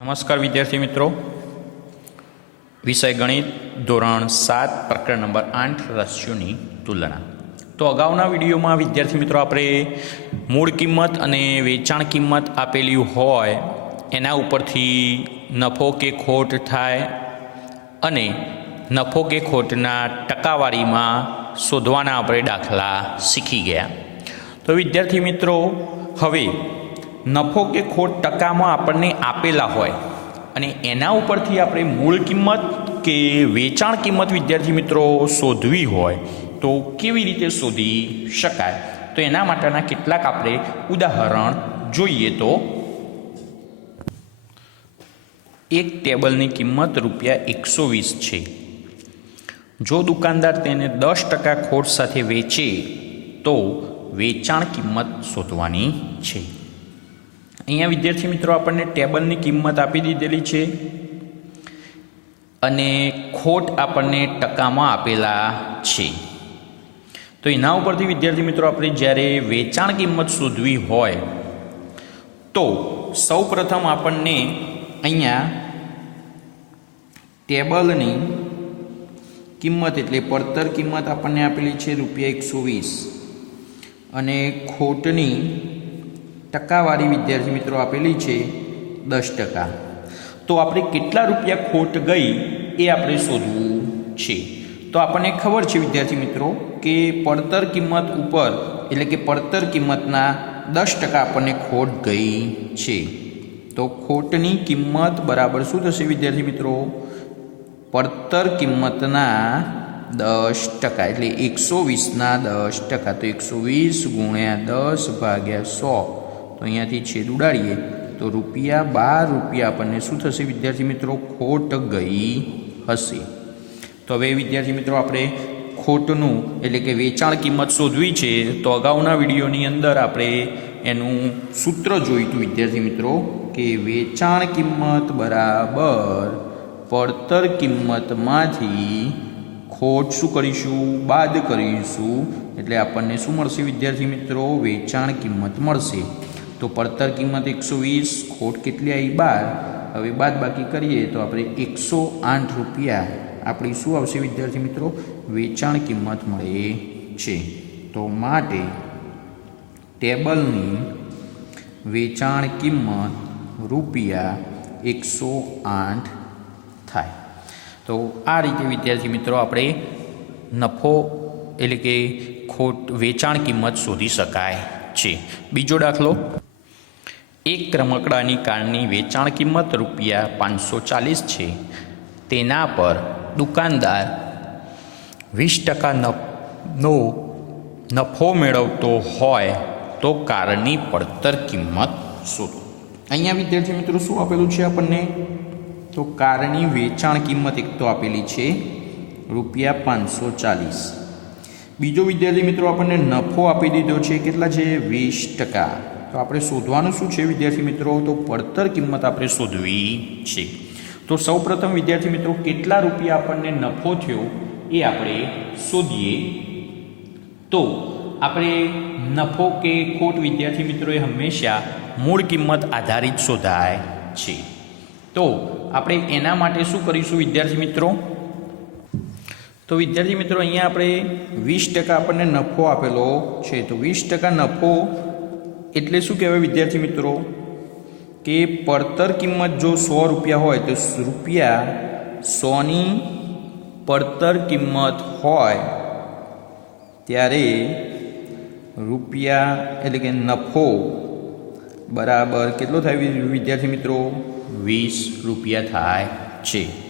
નમસ્કાર વિદ્યાર્થી મિત્રો. વિષય ગણિત ધોરણ સાત, પ્રકરણ નંબર આઠ, રસ્યુની તુલના. તો અગાઉના વિડીયોમાં વિદ્યાર્થી મિત્રો આપણે મૂળ કિંમત અને વેચાણ કિંમત આપેલી હોય, એના ઉપરથી નફો કે ખોટ થાય અને નફો કે ખોટના ટકાવારીમાં શોધવાના આપણે દાખલા શીખી ગયા. તો વિદ્યાર્થી મિત્રો, હવે નફો કે ખોટ ટકામાં આપણને આપેલા હોય. અને એના ઉપરથી આપણે મૂળ કિંમત કે વેચાણ કિંમત વિદ્યાર્થી મિત્રો શોધવી હોય, તો કેવી રીતે શોધી શકાય? તો એના માટેના કેટલાક આપણે ઉદાહરણ જોઈએ તો એક ટેબલની કિંમત રૂપિયા એકસો વીસ છે. જો દુકાનદાર તેને દસ ટકા ખોટ સાથે વેચે, તો વેચાણ કિંમત શોધવાની છે. અહીંયા વિદ્યાર્થી મિત્રો આપણને ટેબલની કિંમત આપી દીધેલી છે. અને ખોટ આપણને ટકામાં આપેલા છે. તો એના ઉપરથી વિદ્યાર્થી મિત્રો આપણે જ્યારે વેચાણ કિંમત શોધવી હોય, તો સૌ પ્રથમ આપણને અહીંયા ટેબલની કિંમત એટલે પડતર કિંમત આપણને આપેલી છે રૂપિયા એકસો વીસ. અને ખોટની ટકાવારી વિદ્યાર્થી મિત્રો આપેલી છે દસ ટકા. તો આપણે કેટલા રૂપિયા ખોટ ગઈ એ આપણે શોધવું છે. તો આપણને ખબર છે વિદ્યાર્થી મિત્રો કે પડતર કિંમત ઉપર, એટલે કે પડતર કિંમતના દસ ટકા આપણને ખોટ ગઈ છે. તો ખોટની કિંમત બરાબર શું થશે વિદ્યાર્થી મિત્રો? પડતર કિંમતના દસ ટકા, એટલે એકસો વીસના દસ ટકા. તો એકસો વીસ ગુણ્યા દસ ભાગ્યા સો. તો અહીંયાથી છેદ ઉડાડીએ તો રૂપિયા બાર રૂપિયા આપણને શું થશે? વિદ્યાર્થી મિત્રો, ખોટ ગઈ હશે. તો હવે વિદ્યાર્થી મિત્રો, આપણે ખોટનું એટલે કે વેચાણ કિંમત શોધવી છે, તો અગાઉના વિડીયોની અંદર આપણે એનું સૂત્ર જોયું હતું વિદ્યાર્થી મિત્રો, કે વેચાણ કિંમત બરાબર પડતર કિંમતમાંથી ખોટ શું કરીશું? બાદ કરીશું. એટલે આપણને શું મળશે વિદ્યાર્થી મિત્રો? વેચાણ કિંમત મળશે. તો પડતર કિંમત એકસો વીસ, ખોટ કેટલી આવી? બાર. હવે બાદ બાકી કરીએ તો આપણે એકસો આઠ રૂપિયા. આપણી શું આવશે વિદ્યાર્થી મિત્રો? વેચાણ કિંમત મળે છે. તો માટે ટેબલની વેચાણ કિંમત રૂપિયા એકસો આઠ થાય. તો આ રીતે વિદ્યાર્થી મિત્રો આપણે નફો એટલે કે ખોટ વેચાણ કિંમત શોધી શકાય છે. બીજો દાખલો. એક રમકડાની કારની વેચાણ કિંમત રૂપિયા પાંચસો ચાલીસ છે. તેના પર દુકાનદાર વીસ ટકા નો નફો મેળવતો હોય તો કારની પડતર કિંમત શોધો. અહીંયા વિદ્યાર્થી મિત્રો શું આપેલું છે આપણને? તો કારની વેચાણ કિંમત એક તો આપેલી છે રૂપિયા પાંચસો ચાલીસ બીજો વિદ્યાર્થી મિત્રો આપણને નફો આપી દીધો છે. કેટલા છે? વીસ ટકા. તો આપણે શોધવાનું શું છે, વિદ્યાર્થી મિત્રો? તો પડતર કિંમત આપણે શોધવી છે. તો સૌપ્રથમ, વિદ્યાર્થી મિત્રો, કેટલા રૂપિયા આપણને નફો થયો એ આપણે શોધીએ. તો આપણે નફો કે ખોટ, વિદ્યાર્થી મિત્રોએ હંમેશા મૂળ કિંમત આધારિત શોધાય છે. તો આપણે એના માટે શું કરીશું, વિદ્યાર્થી મિત્રો? તો વિદ્યાર્થી મિત્રો, અહીંયા આપણે વીસ ટકા આપણને નફો આપેલો છે. તો વીસ ટકા નફો એટલે શું કહેવાય વિદ્યાર્થી મિત્રો? કે પડતર કિંમત જો સો રૂપિયા હોય, તો રૂપિયા સોની પડતર કિંમત હોય, ત્યારે રૂપિયા એટલે કે નફો બરાબર કેટલો થાય વિદ્યાર્થી મિત્રો? વીસ રૂપિયા થાય છે.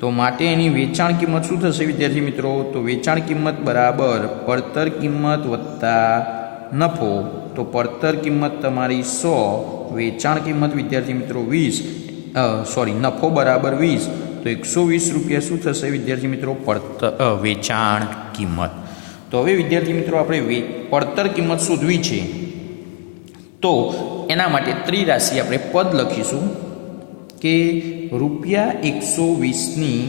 તો માટે એની વેચાણ કિંમત શું થશે વિદ્યાર્થી મિત્રો? તો વેચાણ કિંમત બરાબર પડતર કિંમત વત્તા નફો તો પડતર કિંમત તમારી સો, વેચાણ કિંમત, વિદ્યાર્થી મિત્રો વીસ સોરી નફો બરાબર વીસ, તો એકસો વીસ રૂપિયા શું થશે વિદ્યાર્થી મિત્રો? પડતર વેચાણ કિંમત. તો હવે વિદ્યાર્થી મિત્રો આપણે પડતર કિંમત શોધવી છે. તો એના માટે ત્રિરાશિ આપણે પદ લખીશું કે રૂપિયા એકસો વીસની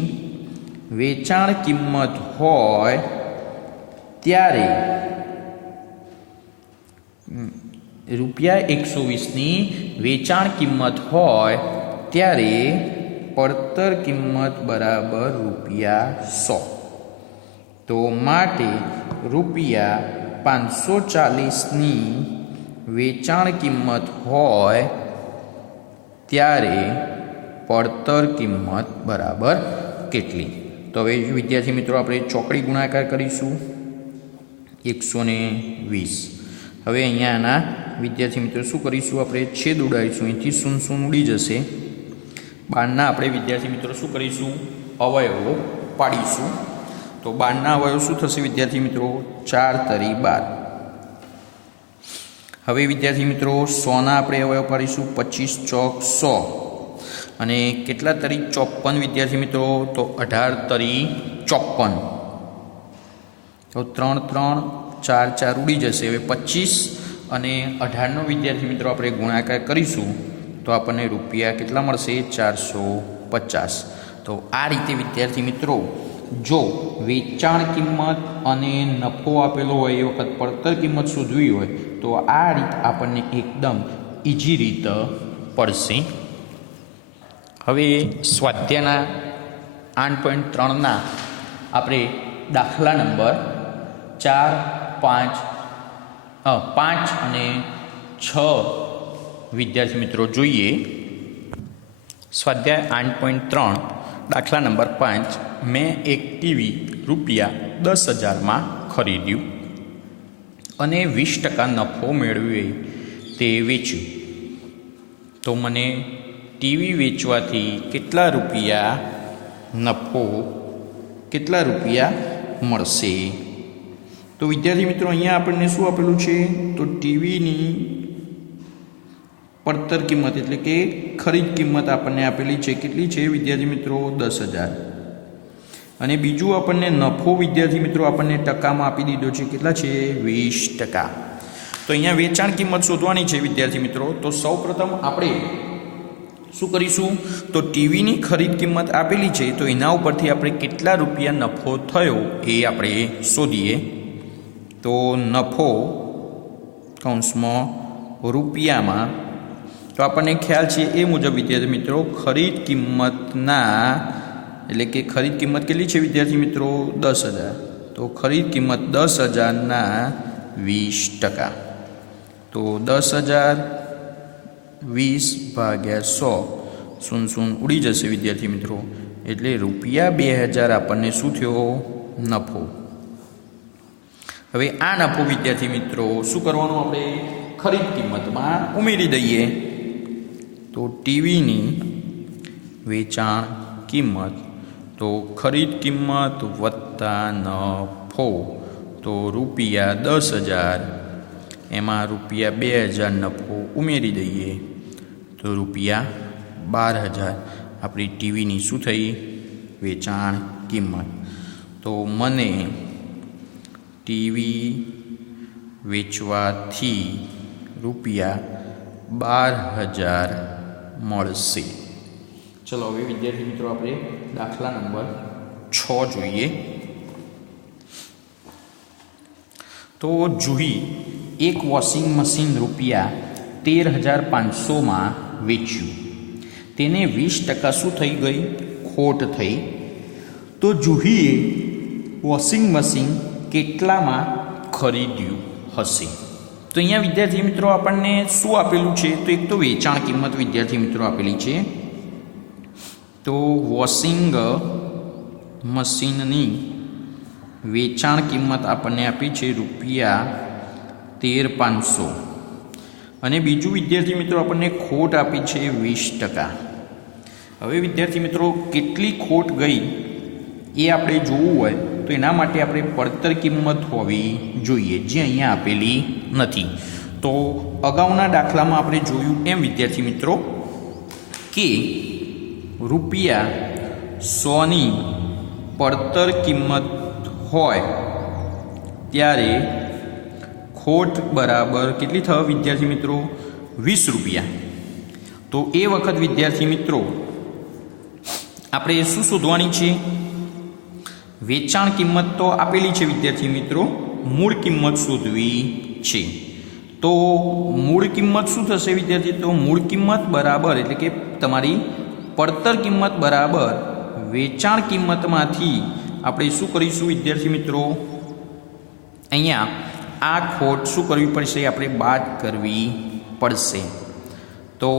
વેચાણ કિંમત હોય ત્યારે રૂપિયા એકસો વીસની વેચાણ કિંમત હોય ત્યારે પડતર કિંમત બરાબર રૂપિયા સો. તો માટે રૂપિયા પાંચસો ચાલીસની વેચાણ કિંમત હોય ત્યારે પડતર કિંમત બરાબર કેટલી? તો હવે વિદ્યાર્થી મિત્રો આપણે ચોકડી ગુણાકાર કરીશું. એકસો વીસ. હવે અહીંયા આના વિદ્યાર્થી મિત્રો શું કરીશું? આપણે છેદ ઉડાડીશું અહીંથી શૂન શૂન ઉડી જશે. બારના આપણે વિદ્યાર્થી મિત્રો શું કરીશું? અવયવો પાડીશું. તો બારના અવયવ શું થશે વિદ્યાર્થી મિત્રો? ચાર તરી બાર. હવે વિદ્યાર્થી મિત્રો, સોના આપણે અવયવ પાડીશું પચીસ ચોક સો. અને કેટલા તરી? ચોપન વિદ્યાર્થી મિત્રો, તો અઢાર તરી ચોપન તો ત્રણ ત્રણ ચાર ચાર ઉડી જશે. હવે પચીસ અને અઢારનો વિદ્યાર્થી મિત્રો આપણે ગુણાકાર કરીશું, તો આપણને રૂપિયા કેટલા મળશે? ચારસો પચાસ. તો આ રીતે વિદ્યાર્થી મિત્રો, જો વેચાણ કિંમત અને નફો આપેલો હોય, એ વખત પડતર કિંમત શોધવી હોય, તો આ રીત આપણને એકદમ ઇઝી રીત પડશે. હવે સ્વાધ્યાયના આઠ પોઈન્ટ ત્રણના આપણે દાખલા નંબર ચાર પાંચ. પાંચ અને છ વિદ્યાર્થી મિત્રો જોઈએ. સ્વાધ્યાય આઠ પોઈન્ટ ત્રણ, દાખલા નંબર પાંચ. મેં એક ટીવી રૂપિયા દસ હજારમાં ખરીદ્યું અને વીસ ટકા નફો મેળવી તે વેચ્યું. તો મને ટીવી વેચવાથી કેટલા રૂપિયા નફો, કેટલા રૂપિયા મળશે? તો વિદ્યાર્થી મિત્રો, અહીંયા આપણને શું આપેલું છે? તો ટીવીની પડતર કિંમત, એટલે કે ખરીદ કિંમત આપણને આપેલી છે. કેટલી છે વિદ્યાર્થી મિત્રો? દસ હજાર. અને બીજું આપણને નફો વિદ્યાર્થી મિત્રો આપણને ટકામાં આપી દીધો છે. કેટલા છે? વીસ ટકા. તો અહીંયા વેચાણ કિંમત શોધવાની છે વિદ્યાર્થી મિત્રો. તો સૌ પ્રથમ આપણે શું કરીશું? તો ટીવીની ખરીદ કિંમત આપેલી છે. તો એના ઉપરથી આપણે કેટલા રૂપિયા નફો થયો એ આપણે શોધીએ. તો નફો કૌંસમાં રૂપિયામાં. તો આપણને ખ્યાલ છે એ મુજબ, વિદ્યાર્થી મિત્રો, ખરીદ કિંમતના, એટલે કે ખરીદ કિંમત કેટલી છે વિદ્યાર્થી મિત્રો? દસ હજાર. તો ખરીદ કિંમત દસ હજારના વીસ ટકા. તો દસ હજાર વીસ ભાગ્યા સો. શૂન શૂન ઉડી જશે વિદ્યાર્થી મિત્રો. એટલે રૂપિયા બે હજાર આપણને શું થયો? નફો. હવે આ નફો વિદ્યાર્થી મિત્રો, શું કરવાનું આપણે? ખરીદ કિંમતમાં ઉમેરી દઈએ. તો ટીવીની વેચાણ કિંમત, તો ખરીદ કિંમત વત્તા નફો, તો રૂપિયા દસ હજાર, એમાં રૂપિયા બે હજાર નફો ઉમેરી દઈએ. તો રૂપિયા બાર હજાર. આપણી ટીવીની શું થઈ? વેચાણ કિંમત. તો મને ટીવી વેચવાથી રૂપિયા બાર હજાર મળશે. ચલો, હવે વિદ્યાર્થી મિત્રો, આપણે દાખલા નંબર છ જોઈએ. તો જુહી, એક વોશિંગ મશીન રૂપિયા તેર હજાર પાંચસોમાં વેચ્યું. તેને વીસ ટકા શું થઈ ગઈ? ખોટ થઈ. તો જુહીએ વોશિંગ મશીન કેટલામાં ખરીદ્યું હશે? તો અહીંયા વિદ્યાર્થી મિત્રો આપણને શું આપેલું છે? તો એક તો વેચાણ કિંમત વિદ્યાર્થી મિત્રો આપેલી છે. તો વોશિંગ મશીનની વેચાણ કિંમત આપણને આપી છે રૂપિયા તેર પાંચસો અને બીજું વિદ્યાર્થી મિત્રો આપણને ખોટ આપી છે વીસ ટકા. હવે વિદ્યાર્થી મિત્રો, કેટલી ખોટ ગઈ એ આપણે જોવું હોય. તો એના માટે આપણે પડતર કિંમત હોવી જોઈએ, જે અહીંયા આપેલી નથી. તો અગાઉના દાખલામાં આપણે જોયું એમ, વિદ્યાર્થી મિત્રો, કે રૂપિયા સોની પડતર કિંમત હોય ત્યારે ખોટ બરાબર કેટલી થવા વિદ્યાર્થી મિત્રો? વીસ રૂપિયા. તો એ વખત વિદ્યાર્થી મિત્રો, આપણે શું શોધવાની છે? વેચાણ કિંમત તો આપેલી છે વિદ્યાર્થી મિત્રો. મૂળ કિંમત શોધવી છે. તો મૂળ કિંમત શું થશે વિદ્યાર્થી? તો મૂળ કિંમત બરાબર એટલે કે તમારી પડતર કિંમત બરાબર વેચાણ કિંમતમાંથી આપણે શું કરીશું વિદ્યાર્થી મિત્રો? અહીંયા આ ખોટ શું કરવી પડશે? આપણે બાદ કરવી પડશે. તો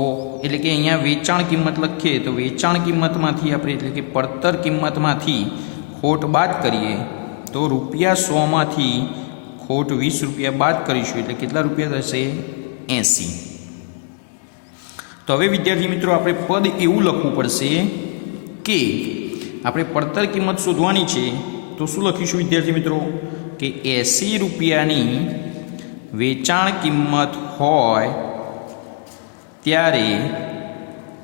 એટલે કે અહીંયા વેચાણ કિંમત લખીએ તો વેચાણ કિંમતમાંથી આપણે એટલે કે પડતર કિંમતમાંથી ખોટ બાદ કરીએ, તો રૂપિયા સોમાંથી ખોટ વીસ રૂપિયા બાદ કરીશું. એટલે કેટલા રૂપિયા થશે? એંસી. તો હવે વિદ્યાર્થી મિત્રો, આપણે પદ એવું લખવું પડશે કે આપણે પડતર કિંમત શોધવાની છે, તો શું લખીશું વિદ્યાર્થી મિત્રો? કે એંસી રૂપિયાની વેચાણ કિંમત હોય ત્યારે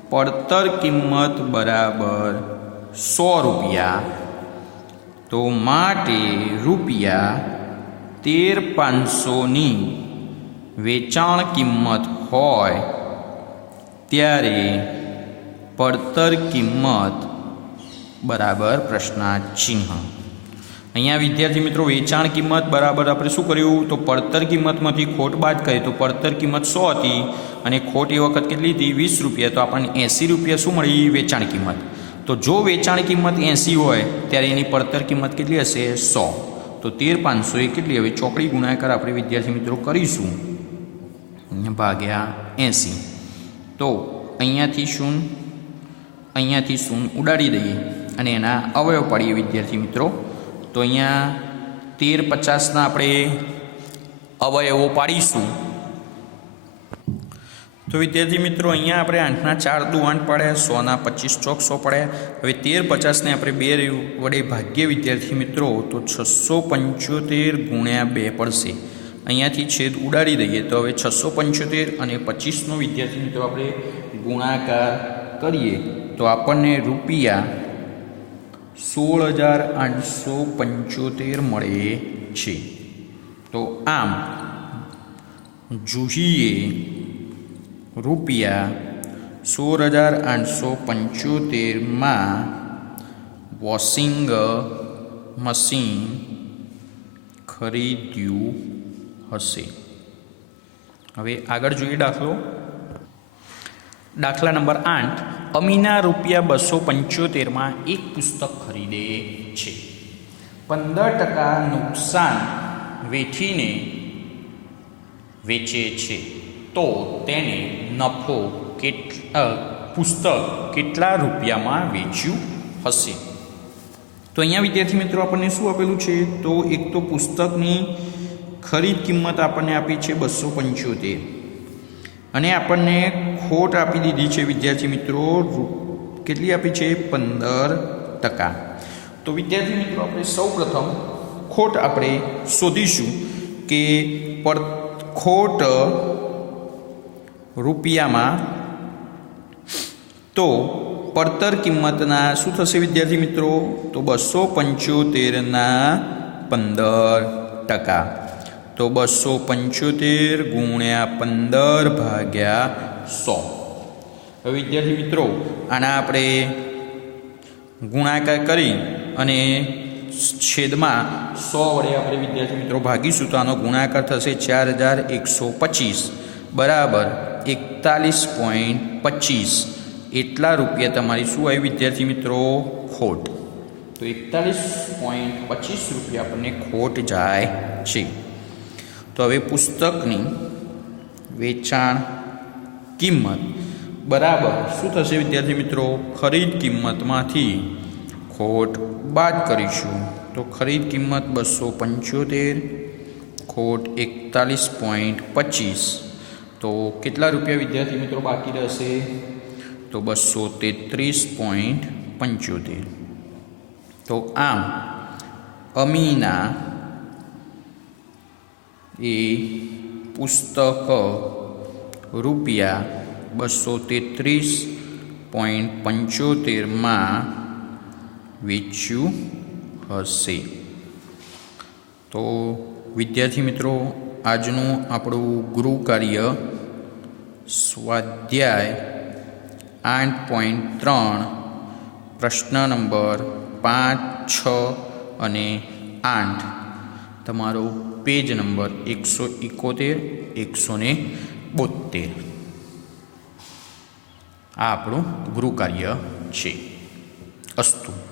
પડતર કિંમત બરાબર સો રૂપિયા. તો માટે રૂપિયા તેર પાંચસોની વેચાણ કિંમત હોય ત્યારે પડતર કિંમત બરાબર પ્રશ્નાચિહ્ન. અહીંયા વિદ્યાર્થી મિત્રો, વેચાણ કિંમત બરાબર આપણે શું કર્યું? તો પડતર કિંમતમાંથી ખોટ બાદ કરીએ તો પડતર કિંમત સો હતી અને ખોટ એ વખત કેટલી હતી? વીસ રૂપિયા. તો આપણને એંસી રૂપિયા શું મળી? વેચાણ કિંમત. તો જો વેચાણ કિંમત એંસી હોય, ત્યારે એની પડતર કિંમત કેટલી હશે? સો. તો તેર પાંચસો એ કેટલી? હવે ચોકડી ગુણાકાર આપણે વિદ્યાર્થી મિત્રો કરીશું. ભાગ્યા એંસી. તો અહીંયાથી શૂન અહીંયાથી શૂન ઉડાડી દઈએ અને એના અવયવ પાડીએ વિદ્યાર્થી મિત્રો. તો અહીંયા તેર પચાસના આપણે અવયવો પાડીશું. તો વિદ્યાર્થી મિત્રો, અહીંયા આપણે આઠના ચાર દુ આઠ પડે, સોના પચીસ ચોક સો પડ્યા હવે તેર પચાસને આપણે બે વડે ભાગ્ય વિદ્યાર્થી મિત્રો, તો છસો પંચોતેર ગુણ્યા બે પડશે. અહીંયાથી છેદ ઉડાડી દઈએ તો હવે છસો પંચોતેર અને પચીસનો વિદ્યાર્થી મિત્રો આપણે ગુણાકાર કરીએ. તો આપણને રૂપિયા સોળ હજાર આઠસો પંચોતેર મળે છે. તો આમ જોઈએ રૂપિયા સોળ હજાર આઠસો પંચોતેરમાં વોશિંગ મશીન ખરીદ્યું હશે. હવે આગળ જોઈએ દાખલો. દાખલા નંબર આઠ. અમીના રૂપિયા બસો પંચોતેરમાં એક પુસ્તક ખરીદે છે. પંદર ટકા નુકસાન વેઠીને વેચે છે. તો તેને નફો કેટ પુસ્તક કેટલા રૂપિયામાં વેચ્યું હશે? તો અહીંયા વિદ્યાર્થી મિત્રો આપણને શું આપેલું છે? તો એક તો પુસ્તકની ખરીદ કિંમત આપણને આપી છે બસો પંચોતેર. અને આપણને ખોટ આપી દીધી છે વિદ્યાર્થી મિત્રો કેટલી આપી છે? પંદર ટકા. તો વિદ્યાર્થી મિત્રો આપણે સૌ પ્રથમ ખોટ આપણે શોધીશું કે પર, ખોટ રૂપિયામાં તો પડતર કિંમતના શું થશે વિદ્યાર્થી મિત્રો? તો બસો પંચોતેરના પંદર ટકા. તો બસો પંચોતેર ગુણ્યા પંદર ભાગ્યા સો. હવે વિદ્યાર્થી મિત્રો, આના આપણે ગુણાકાર કરી અને છેદમાં સો વડે આપણે વિદ્યાર્થી મિત્રો ભાગીશું. તો આનો ગુણાકાર થશે ચાર હજાર એકસો પચીસ. બરાબર એકતાલીસ પોઈન્ટ પચીસ. એટલા રૂપિયા તમારી શું આવી વિદ્યાર્થી મિત્રો? ખોટ. તો એકતાલીસ પોઈન્ટ પચીસ રૂપિયા આપણને ખોટ જાય છે. તો હવે પુસ્તકની વેચાણ કિંમત. બરાબર. શું થશે વિદ્યાર્થી મિત્રો? ખરીદ કિંમતમાંથી ખોટ બાદ કરીશું. તો ખરીદ કિંમત બસો પંચોતેર, ખોટ એકતાલીસ પોઈન્ટ પચીસ. તો કેટલા રૂપિયા વિદ્યાર્થી મિત્રો બાકી રહેશે? તો બસો તેત્રીસ પોઈન્ટ પંચોતેર. તો આમ, અમીના એ પુસ્તક રૂપિયા બસો તેત્રીસ પોઈન્ટ પંચોતેરમાં વેચ્યું હશે. તો વિદ્યાર્થી મિત્રો આજનું આપણું ગૃહ કાર્ય સ્વાધ્યાય આઠ પોઈન્ટ ત્રણ, પ્રશ્ન નંબર પાંચ, છ અને આઠ. તમારો પેજ નંબર એકસો એકોતેર, એકસો ને બોતેર આ આપણું ગૃહ કાર્ય છે. અસ્તુ.